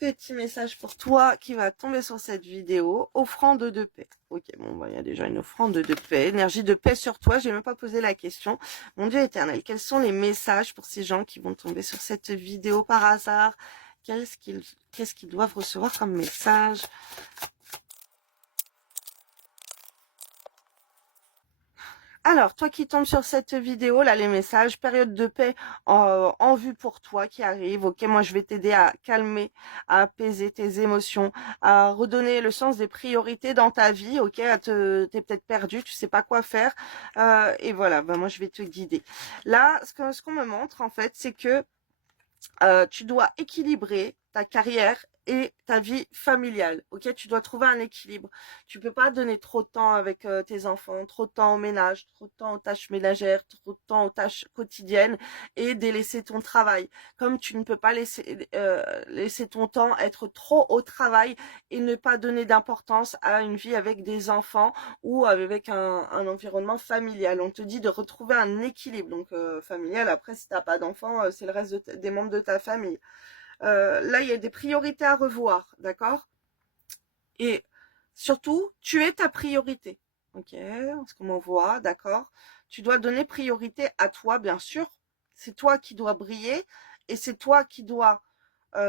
petit message pour toi qui va tomber sur cette vidéo. Offrande de paix. Ok, bon, bah, il y a déjà une offrande de paix. Énergie de paix sur toi. J'ai même pas posé la question. Mon Dieu éternel, quels sont les messages pour ces gens qui vont tomber sur cette vidéo par hasard? Qu'est-ce qu'ils doivent recevoir comme message? Alors, toi qui tombes sur cette vidéo, là, les messages, période de paix en vue pour toi qui arrive. Ok, moi, je vais t'aider à calmer, à apaiser tes émotions, à redonner le sens des priorités dans ta vie. Ok, t'es peut-être perdu, tu sais pas quoi faire. Et voilà, ben, moi, je vais te guider. Là, ce qu'on me montre, en fait, c'est que tu dois équilibrer ta carrière et ta vie familiale. Ok, tu dois trouver un équilibre. Tu peux pas donner trop de temps avec tes enfants, trop de temps au ménage, trop de temps aux tâches ménagères, trop de temps aux tâches quotidiennes et délaisser ton travail. Comme tu ne peux pas laisser ton temps être trop au travail et ne pas donner d'importance à une vie avec des enfants ou avec un environnement familial. On te dit de retrouver un équilibre. Donc familial, après si t'as pas d'enfants, c'est le reste des membres de ta famille. Là, il y a des priorités à revoir, d'accord? Et surtout, tu es ta priorité. Ok, ce qu'on m'envoie, d'accord? Tu dois donner priorité à toi, bien sûr. C'est toi qui dois briller et c'est toi qui dois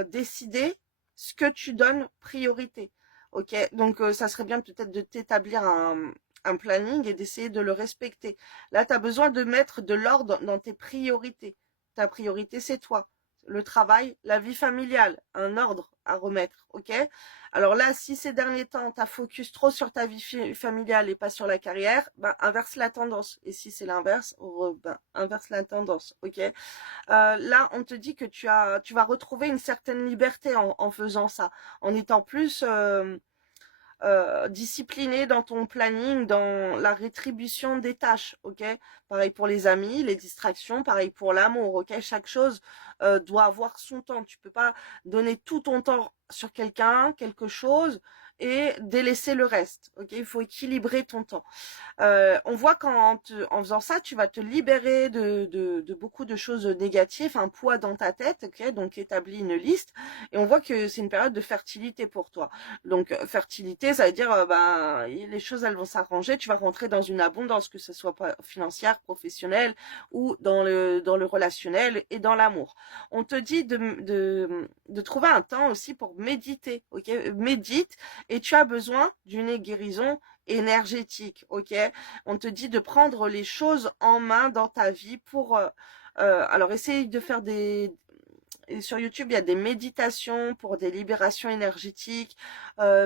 décider ce que tu donnes priorité. Ok, donc ça serait bien peut-être de t'établir un planning et d'essayer de le respecter. Là, tu as besoin de mettre de l'ordre dans tes priorités. Ta priorité, c'est toi. Le travail, la vie familiale, un ordre à remettre, ok? Alors là, si ces derniers temps, tu as focus trop sur ta vie familiale et pas sur la carrière, ben, inverse la tendance. Et si c'est l'inverse, ben, inverse la tendance, ok? Là, on te dit que tu vas retrouver une certaine liberté en faisant ça, en étant plus discipliné dans ton planning, dans la rétribution des tâches, ok? Pareil pour les amis, les distractions, pareil pour l'amour, ok? Chaque chose doit avoir son temps. Tu peux pas donner tout ton temps sur quelqu'un, quelque chose, et délaisser le reste, ok? Il faut équilibrer ton temps. On voit en faisant ça, tu vas te libérer de beaucoup de choses négatives, un poids dans ta tête, ok? Donc établis une liste et on voit que c'est une période de fertilité pour toi. Donc fertilité, ça veut dire ben les choses elles vont s'arranger, tu vas rentrer dans une abondance, que ce soit pas financière, professionnelle ou dans le relationnel et dans l'amour. On te dit de trouver un temps aussi pour méditer, ok? Médite et tu as besoin d'une guérison énergétique, ok? On te dit de prendre les choses en main dans ta vie pour alors essaye de faire des et sur YouTube, il y a des méditations pour des libérations énergétiques,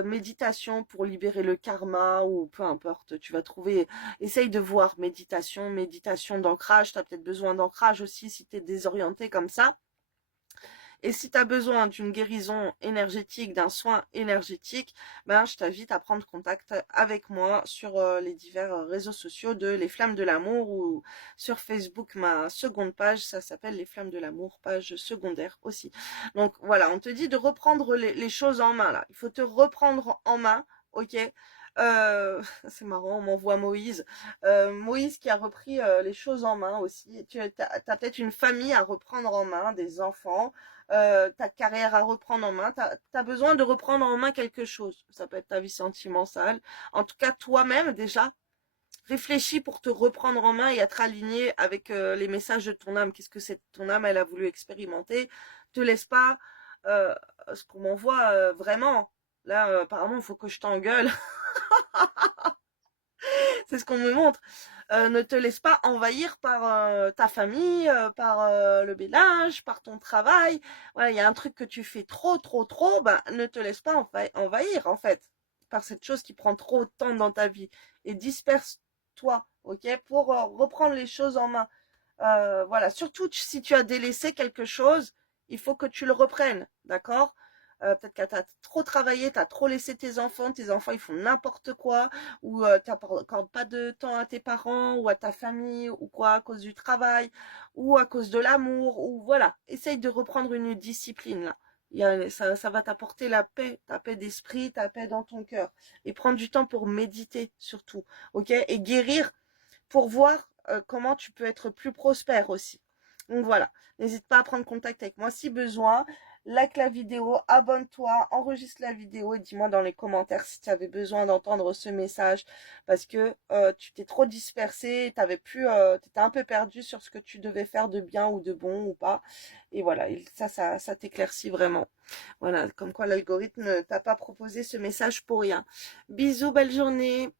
méditation pour libérer le karma ou peu importe, tu vas trouver, essaye de voir méditation d'ancrage, tu as peut-être besoin d'ancrage aussi si tu es désorienté comme ça. Et si tu as besoin d'une guérison énergétique, d'un soin énergétique, ben, je t'invite à prendre contact avec moi sur les divers réseaux sociaux de Les Flammes de l'Amour ou sur Facebook, ma seconde page, ça s'appelle Les Flammes de l'Amour, page secondaire aussi. Donc voilà, on te dit de reprendre les choses en main là. Il faut te reprendre en main, ok? C'est marrant, on m'envoie Moïse. Moïse qui a repris les choses en main aussi. Tu as peut-être une famille à reprendre en main, des enfants, ta carrière à reprendre en main. Tu as besoin de reprendre en main quelque chose. Ça peut être ta vie sentimentale. En tout cas, toi-même déjà, réfléchis pour te reprendre en main et être aligné avec les messages de ton âme. Qu'est-ce que c'est ton âme, elle a voulu expérimenter. Te laisse pas euh, ce qu'on m'envoie vraiment. Là, apparemment, il faut que je t'engueule. C'est ce qu'on me montre. Ne te laisse pas envahir par ta famille, par le ménage, par ton travail. Voilà, il y a un truc que tu fais trop, trop, trop, ben, ne te laisse pas envahir, en fait, par cette chose qui prend trop de temps dans ta vie. Et disperse-toi, ok, pour reprendre les choses en main. Voilà, surtout si tu as délaissé quelque chose, il faut que tu le reprennes, d'accord? Peut-être que tu as trop travaillé, tu as trop laissé tes enfants ils font n'importe quoi, ou tu n'accordes pas de temps à tes parents ou à ta famille ou quoi à cause du travail ou à cause de l'amour, ou voilà, essaye de reprendre une discipline là. Ça va t'apporter la paix, ta paix d'esprit, ta paix dans ton cœur. Et prendre du temps pour méditer surtout, ok? Et guérir pour voir comment tu peux être plus prospère aussi. Donc voilà, n'hésite pas à prendre contact avec moi si besoin. like la vidéo, abonne-toi, enregistre la vidéo et dis-moi dans les commentaires si tu avais besoin d'entendre ce message parce que tu t'es trop dispersé, t'étais un peu perdu sur ce que tu devais faire de bien ou de bon ou pas. Et voilà, ça t'éclaircit vraiment. Voilà, comme quoi l'algorithme t'a pas proposé ce message pour rien. Bisous, belle journée.